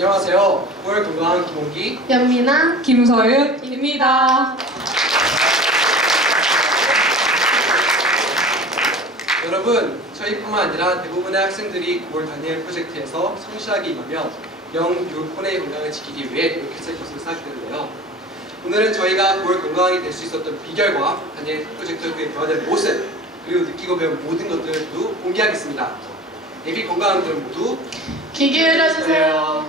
안녕하세요. 9월 건강한 김홍기, 연민아, 김서윤입니다. 여러분, 저희뿐만 아니라 대부분의 학생들이 9월 다니엘 프로젝트에서 성실하게 임하며 영유혼의 건강을 지키기 위해 노력했을 것으로 생각되는데요. 오늘은 저희가 9월 건강하게 될 수 있었던 비결과 다니엘 프로젝트에 배워야 모습, 그리고 느끼고 배운 모든 것들을 모두 공개하겠습니다. 예비 건강한들 모두 귀 기울여주세요.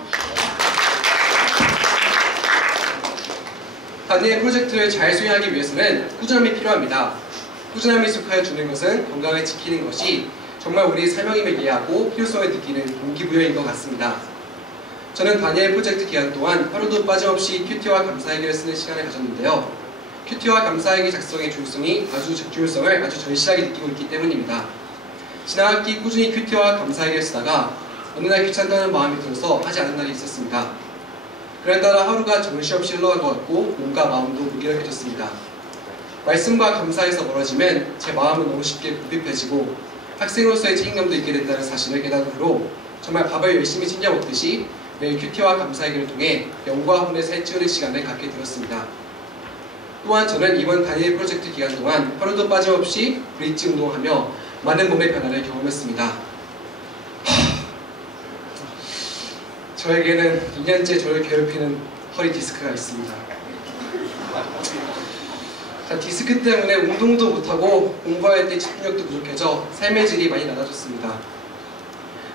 다니엘 프로젝트를 잘 수행하기 위해서는 꾸준함이 필요합니다. 꾸준함을 익숙하여 주는 것은 건강을 지키는 것이 정말 우리의 사명임을 이해하고 필요성을 느끼는 동기부여인 것 같습니다. 저는 다니엘 프로젝트 기간 동안 하루도 빠짐없이 큐티와 감사일기를 쓰는 시간을 가졌는데요. 큐티와 감사일기 작성의 중요성을 아주 절실하게 느끼고 있기 때문입니다. 지난 학기 꾸준히 큐티와 감사일기를 쓰다가 어느 날 귀찮다는 마음이 들어서 하지 않은 날이 있었습니다. 그날따라 하루가 정신없이 흘러간 것 같고 몸과 마음도 무기력해졌습니다. 말씀과 감사에서 멀어지면 제 마음은 너무 쉽게 굽입해지고 학생으로서의 책임감도 있게 된다는 사실을 깨달은 후로 정말 밥을 열심히 챙겨 먹듯이 매일 큐티와 감사일기를 통해 영과 혼을 살찌우는 시간을 갖게 되었습니다. 또한 저는 이번 다니엘 프로젝트 기간 동안 하루도 빠짐없이 브릿지 운동하며 많은 몸의 변화를 경험했습니다. 저에게는 2년째 저를 괴롭히는 허리 디스크가 있습니다. 디스크 때문에 운동도 못하고 공부할 때 집중력도 부족해져 삶의 질이 많이 낮아졌습니다.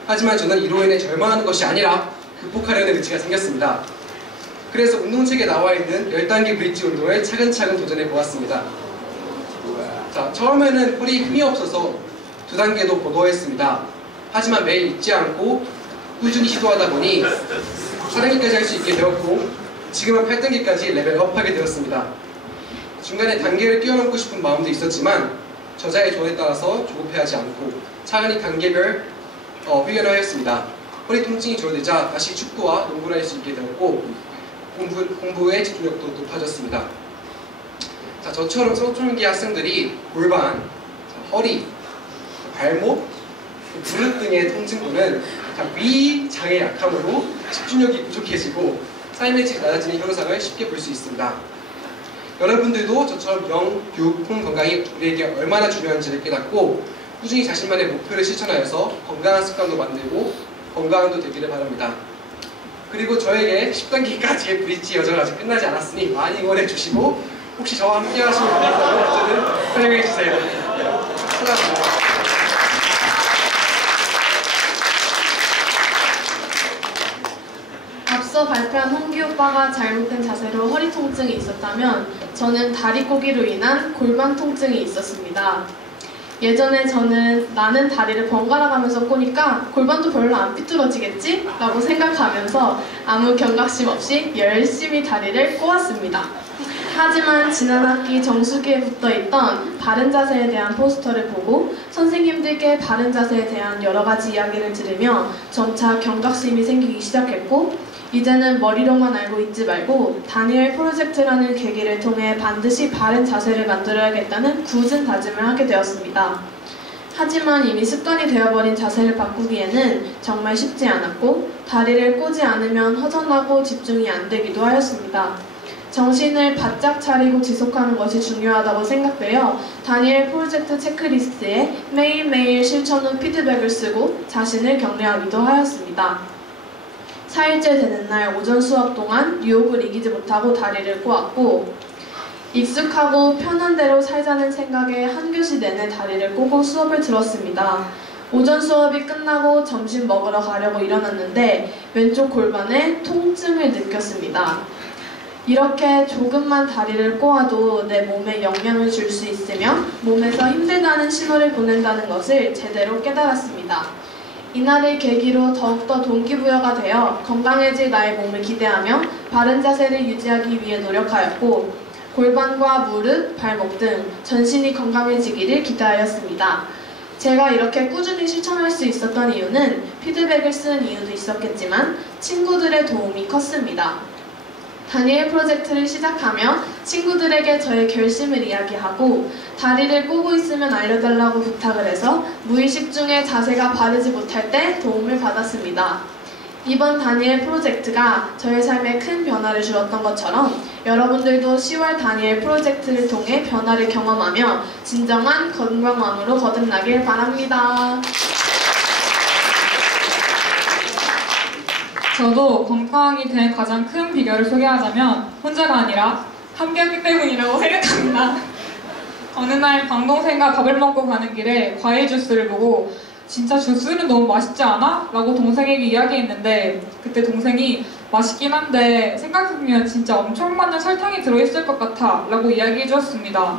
하지만 저는 이로 인해 절망하는 것이 아니라 극복하려는 의지가 생겼습니다. 그래서 운동책에 나와 있는 10단계 브릿지 운동을 차근차근 도전해 보았습니다. 처음에는 허리에 힘이 없어서 2단계도 고도했습니다. 하지만 매일 잊지 않고 꾸준히 시도하다 보니 4단계까지 할 수 있게 되었고 지금은 8단계까지 레벨업하게 되었습니다. 중간에 단계를 뛰어넘고 싶은 마음도 있었지만 저자의 조언에 따라서 조급해하지 않고 차근히 단계별 훈련을 하였습니다. 허리 통증이 줄어들자 다시 축구와 농구를 할 수 있게 되었고 공부의 집중력도 높아졌습니다. 저처럼 청소년기 학생들이 골반, 허리, 발목, 무릎 등의 통증 또는 위장의 약함으로 집중력이 부족해지고 삶의 질이 낮아지는 현상을 쉽게 볼 수 있습니다. 여러분들도 저처럼 영, 육, 혼 건강이 우리에게 얼마나 중요한지를 깨닫고 꾸준히 자신만의 목표를 실천하여서 건강한 습관도 만들고 건강도 되기를 바랍니다. 그리고 저에게 10단계까지의 브릿지 여정은 아직 끝나지 않았으니 많이 응원해 주시고 혹시 저와 함께 하시는 분이 있다면 언제든 활용해 주세요. 감사합니다. 앞서 발표한 홍기 오빠가 잘못된 자세로 허리 통증이 있었다면 저는 다리 꼬기로 인한 골반 통증이 있었습니다. 예전에 저는 나는 다리를 번갈아 가면서 꼬니까 골반도 별로 안 삐뚤어지겠지? 라고 생각하면서 아무 경각심 없이 열심히 다리를 꼬았습니다. 하지만 지난 학기 정수기에 붙어있던 바른 자세에 대한 포스터를 보고 선생님들께 바른 자세에 대한 여러 가지 이야기를 들으며 점차 경각심이 생기기 시작했고 이제는 머리로만 알고 있지 말고 다니엘 프로젝트라는 계기를 통해 반드시 바른 자세를 만들어야겠다는 굳은 다짐을 하게 되었습니다. 하지만 이미 습관이 되어버린 자세를 바꾸기에는 정말 쉽지 않았고 다리를 꼬지 않으면 허전하고 집중이 안 되기도 하였습니다. 정신을 바짝 차리고 지속하는 것이 중요하다고 생각되어 다니엘 프로젝트 체크리스트에 매일매일 실천 후 피드백을 쓰고 자신을 격려하기도 하였습니다. 4일째 되는 날 오전 수업 동안 유혹을 이기지 못하고 다리를 꼬았고 익숙하고 편한 대로 살자는 생각에 한 교시 내내 다리를 꼬고 수업을 들었습니다. 오전 수업이 끝나고 점심 먹으러 가려고 일어났는데 왼쪽 골반에 통증을 느꼈습니다. 이렇게 조금만 다리를 꼬아도 내 몸에 영향을 줄 수 있으며 몸에서 힘들다는 신호를 보낸다는 것을 제대로 깨달았습니다. 이날을 계기로 더욱더 동기부여가 되어 건강해질 나의 몸을 기대하며 바른 자세를 유지하기 위해 노력하였고 골반과 무릎, 발목 등 전신이 건강해지기를 기대하였습니다. 제가 이렇게 꾸준히 실천할 수 있었던 이유는 피드백을 쓴 이유도 있었겠지만 친구들의 도움이 컸습니다. 다니엘 프로젝트를 시작하며 친구들에게 저의 결심을 이야기하고 다리를 꼬고 있으면 알려달라고 부탁을 해서 무의식 중에 자세가 바르지 못할 때 도움을 받았습니다. 이번 다니엘 프로젝트가 저의 삶에 큰 변화를 주었던 것처럼 여러분들도 10월 다니엘 프로젝트를 통해 변화를 경험하며 진정한 건강함으로 거듭나길 바랍니다. 저도 건강이 된 가장 큰 비결을 소개하자면 혼자가 아니라 함께하기 때문이라고 생각합니다. 어느 날 방동생과 밥을 먹고 가는 길에 과일 주스를 보고 진짜 주스는 너무 맛있지 않아? 라고 동생에게 이야기했는데 그때 동생이 맛있긴 한데 생각해보면 진짜 엄청 많은 설탕이 들어있을 것 같아 라고 이야기해 주었습니다.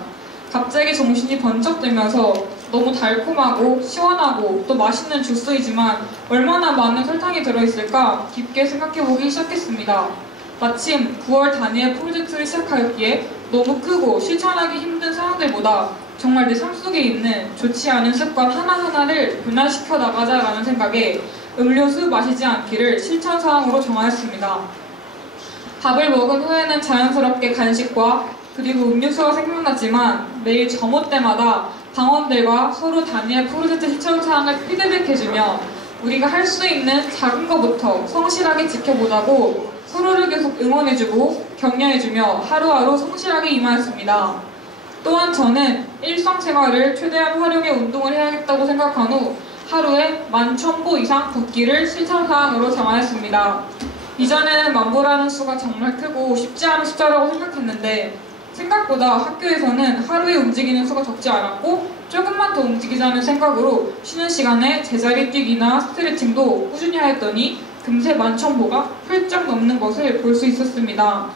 갑자기 정신이 번쩍 들면서 너무 달콤하고 시원하고 또 맛있는 주스이지만 얼마나 많은 설탕이 들어있을까 깊게 생각해보기 시작했습니다. 마침 9월 다니엘 프로젝트를 시작하였기에 너무 크고 실천하기 힘든 사항들보다 정말 내 삶 속에 있는 좋지 않은 습관 하나하나를 변화시켜 나가자라는 생각에 음료수 마시지 않기를 실천사항으로 정하였습니다. 밥을 먹은 후에는 자연스럽게 간식과 그리고 음료수가 생각났지만 매일 점호 때마다 방원들과 서로 다니엘 프로젝트 실천사항을 피드백해주며 우리가 할 수 있는 작은 것부터 성실하게 지켜보자고 서로를 계속 응원해주고 격려해주며 하루하루 성실하게 임하였습니다. 또한 저는 일상생활을 최대한 활용해 운동을 해야겠다고 생각한 후 하루에 11,000보 이상 걷기를 실천사항으로 정하였습니다. 이전에는 10,000보라는 수가 정말 크고 쉽지 않은 숫자라고 생각했는데 생각보다 학교에서는 하루에 움직이는 수가 적지 않았고 조금만 더 움직이자는 생각으로 쉬는 시간에 제자리 뛰기나 스트레칭도 꾸준히 하였더니 금세 11,000보가 훌쩍 넘는 것을 볼 수 있었습니다.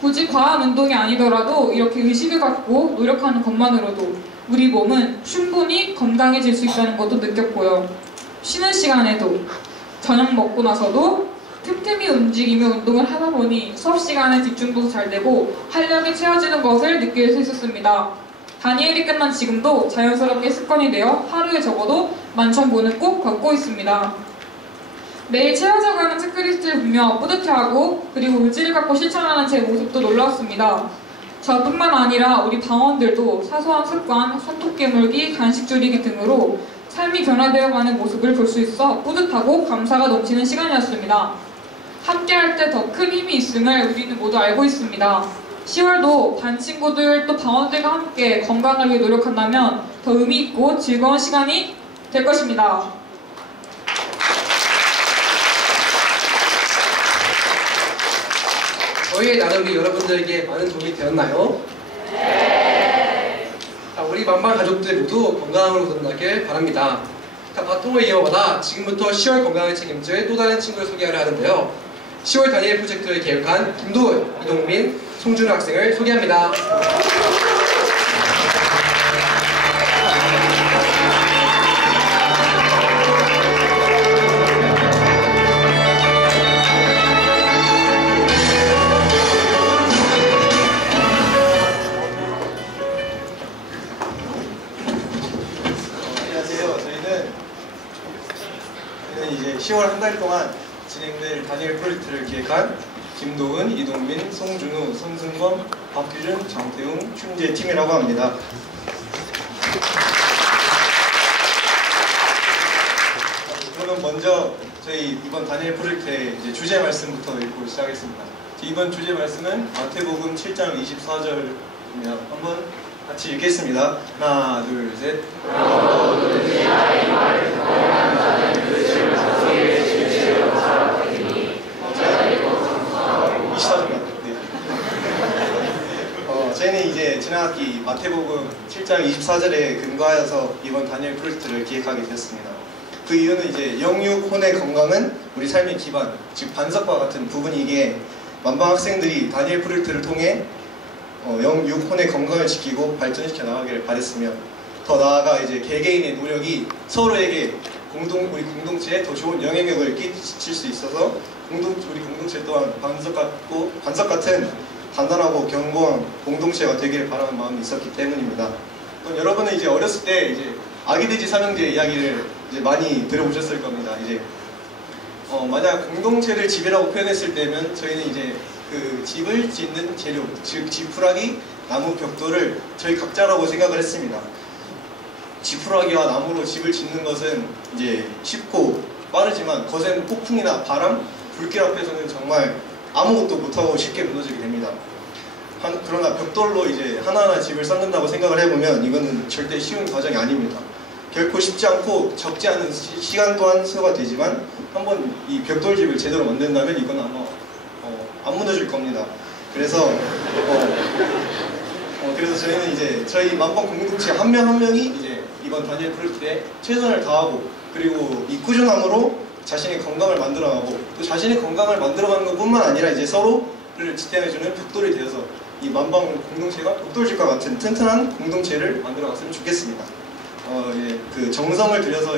굳이 과한 운동이 아니더라도 이렇게 의식을 갖고 노력하는 것만으로도 우리 몸은 충분히 건강해질 수 있다는 것도 느꼈고요. 쉬는 시간에도 저녁 먹고 나서도 틈틈이 움직이며 운동을 하다 보니 수업 시간에 집중도 잘 되고 활력이 채워지는 것을 느낄 수 있었습니다. 다니엘이 끝난 지금도 자연스럽게 습관이 되어 하루에 적어도 11,000보는 꼭 걷고 있습니다. 매일 채워져가는 체크리스트를 보며 뿌듯해하고 그리고 의지를 갖고 실천하는 제 모습도 놀라웠습니다. 저뿐만 아니라 우리 방원들도 사소한 습관, 손톱 깨물기, 간식 줄이기 등으로 삶이 변화되어가는 모습을 볼 수 있어 뿌듯하고 감사가 넘치는 시간이었습니다. 함께할 때 더 큰 힘이 있음을 우리는 모두 알고 있습니다. 10월도 반 친구들 또 방원들과 함께 건강을 위해 노력한다면 더 의미 있고 즐거운 시간이 될 것입니다. 저희의 나눔이 여러분들에게 많은 도움이 되었나요? 네! 자, 우리 만방 가족들 모두 건강으로 거듭나길 바랍니다. 자, 바통을 이어받아 지금부터 10월 건강을 책임질 또 다른 친구를 소개하려 하는데요. 10월 다니엘 프로젝트를 계획한 김도은, 이동민, 송준우 학생을 소개합니다. 이제 10월 한 달 동안 진행될 다니엘 프로젝트를 기획한 김도은, 이동민, 송준우, 손승범, 박규준, 정태웅, 춘재 팀이라고 합니다. 그러면 먼저 저희 이번 다니엘 프로젝트의 이제 주제 말씀부터 읽고 시작하겠습니다. 이번 주제 말씀은 마태복음 7장 24절입니다. 한번 같이 읽겠습니다. 하나, 둘, 셋. 저희는 이제 지난 학기 마태복음 7장 24절에 근거하여서 이번 다니엘 프로젝트를 기획하게 되었습니다. 그 이유는 이제 영육 혼의 건강은 우리 삶의 기반, 즉 반석과 같은 부분이기에 만방 학생들이 다니엘 프로젝트를 통해 영육 혼의 건강을 지키고 발전시켜 나가기를 바랬으며 더 나아가 이제 개개인의 노력이 서로에게 우리 공동체에 더 좋은 영향력을 끼칠 수 있어서 우리 공동체 또한 반석 같은 단단하고 견고한 공동체가 되기를 바라는 마음이 있었기 때문입니다. 여러분은 이제 어렸을 때 이제 아기돼지 삼형제 이야기를 이제 많이 들어보셨을 겁니다. 이제 만약 공동체를 집이라고 표현했을 때면 저희는 이제 그 집을 짓는 재료, 즉 지푸라기, 나무, 벽돌을 저희 각자라고 생각을 했습니다. 지푸라기와 나무로 집을 짓는 것은 이제 쉽고 빠르지만 거센 폭풍이나 바람, 불길 앞에서는 정말 아무것도 못하고 쉽게 무너지게 됩니다. 그러나 벽돌로 이제 하나하나 집을 쌓는다고 생각을 해보면 이거는 절대 쉬운 과정이 아닙니다. 결코 쉽지 않고 적지 않은 시간 또한 소요가 되지만 한번 이 벽돌집을 제대로 만든다면 이건 아마 안 무너질 겁니다. 그래서 그래서 저희는 이제 저희 만방 공동체 한 명 한 명이 이제 이번 다니엘 프로젝트에 최선을 다하고 그리고 이 꾸준함으로 자신의 건강을 만들어가고 또 자신의 건강을 만들어가는 것뿐만 아니라 이제 서로를 지탱해주는 벽돌이 되어서 이 만방 공동체가 벽돌집과 같은 튼튼한 공동체를 만들어갔으면 좋겠습니다. 그 정성을 들여서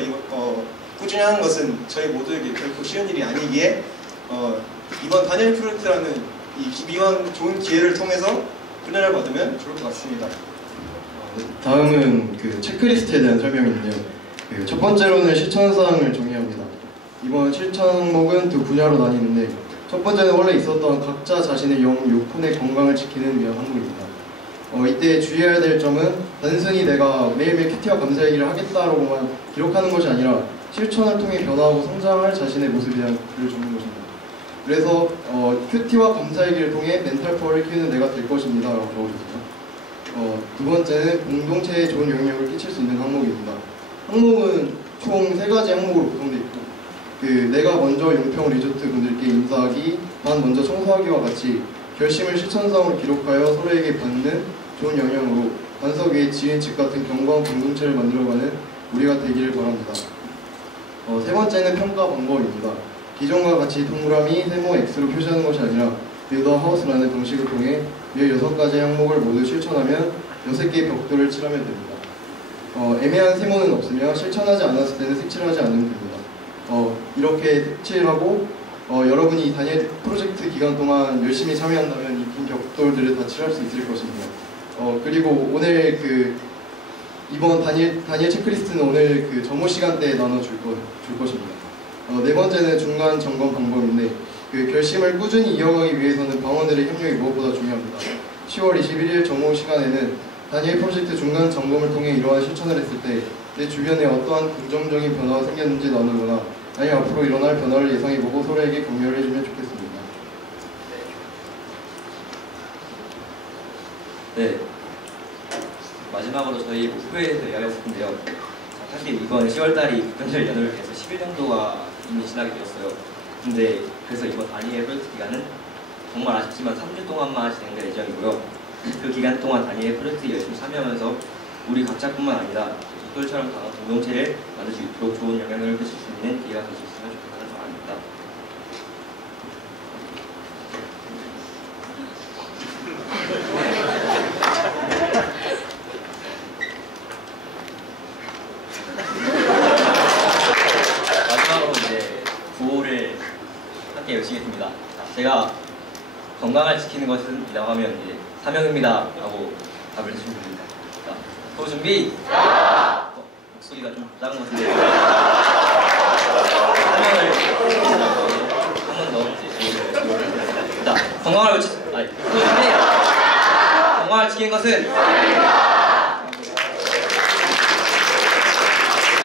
꾸준히 하는 것은 저희 모두에게 결코 쉬운 일이 아니기에 이번 다니엘 프로젝트라는 이 기비한 좋은 기회를 통해서 훈련을 받으면 좋을 것 같습니다. 다음은 그 체크리스트에 대한 설명인데요. 첫 번째로는 실천 사항을 정의합니다. 이번 실천 항목은 두 분야로 나뉘는데 첫 번째는 원래 있었던 각자 자신의 육혼의 건강을 지키는 위한 항목입니다. 이때 주의해야 될 점은 단순히 내가 매일매일 큐티와 감사일기를 하겠다라고만 기록하는 것이 아니라 실천을 통해 변화하고 성장할 자신의 모습에 대한 글을 적는 것입니다. 그래서 큐티와 감사일기를 통해 멘탈 파워를 키우는 내가 될 것입니다 라고 적어주세요. 두 번째는 공동체에 좋은 영향을 끼칠 수 있는 항목입니다. 항목은 총 3가지 항목으로 구성되어 있고 내가 먼저 용평 리조트 분들께 인사하기, 난 먼저 청소하기와 같이 결심을 실천사항으로 기록하여 서로에게 받는 좋은 영향으로 반석 위에 지은 집 같은 견고한 공동체를 만들어가는 우리가 되기를 바랍니다. 세 번째는 평가 방법입니다. 기존과 같이 동그라미, 세모, X로 표시하는 것이 아니라 빌더 하우스라는 방식을 통해 위 6가지 항목을 모두 실천하면 6개의 벽돌을 칠하면 됩니다. 애매한 세모는 없으며 실천하지 않았을 때는 색칠하지 않으면 됩니다. 이렇게 색칠하고 여러분이 이 다니엘 프로젝트 기간 동안 열심히 참여한다면 이 빈 벽돌들을 다 칠할 수 있을 것입니다. 그리고 오늘 이번 다니엘 체크리스트는 오늘 점호 시간대에 나눠줄 것입니다. 네 번째는 중간 점검 방법인데 결심을 꾸준히 이어가기 위해서는 방원들의 협력이 무엇보다 중요합니다. 10월 21일 점호 시간에는 다니엘 프로젝트 중간 점검을 통해 이러한 실천을 했을 때 내 주변에 어떠한 긍정적인 변화가 생겼는지 나누거나 아니면 앞으로 일어날 변화를 예상해보고 서로에게 격려를 해주면 좋겠습니다. 네, 마지막으로 저희 목표에 대해서 이야기하고 싶은데요. 사실 이번 10월달이 국변절 연휴를 위해서 10일 정도가 이미 지나게 되었어요. 근데 그래서 이번 다니엘 프로젝트 기간은 정말 아쉽지만 3주 동안만 진행될 예정이고요. 그 기간 동안 다니엘 프로젝트 열심히 참여하면서 우리 각자뿐만 아니라 벽돌처럼 강한 공동체를 만들 수 있도록 좋은 영향을 끼칠 수 있는 기회가 될 수 있으면 좋겠다는 바람입니다. 마지막으로 이제 구호를 함께 외치겠습니다. 제가 건강을 지키는 것은 이라고 하면 이제 사명입니다 라고 답을 해주시면 됩니다. 자, 또 준비! 목소리가 좀 작은 것 같은데 사명을 한 번 더. 자, 건강을 지키는 것은